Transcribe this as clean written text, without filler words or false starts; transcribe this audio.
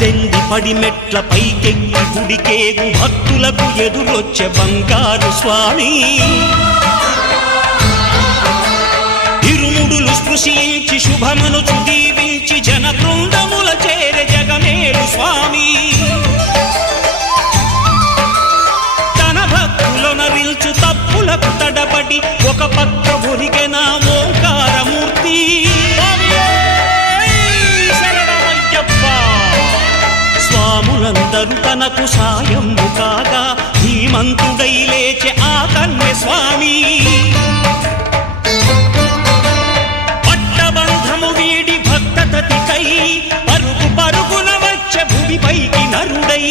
18 పడిమెట్ల పైకెక్కి గుడికేగు భక్తులకు ఎదురొచ్చే బంగారు స్వామి ఇరుముడులు స్పృశించి శుభమనుచు దీవించి జన బృందముల చేరే జగమేలు స్వామి తన భక్తులొనరిల్చు తప్పులకు తడబడి ఒక పక్క ఒరిగెన ఓంకారమూర్తి స్వాములందరూ తనకు సాయము కాగా ధీమంతుడై లేచే ఆ కన్య స్వామి పట్టబంధము వీడి భక్తతతికై పరుగు పరుగున వచ్చే భూమిపైకి నరుడై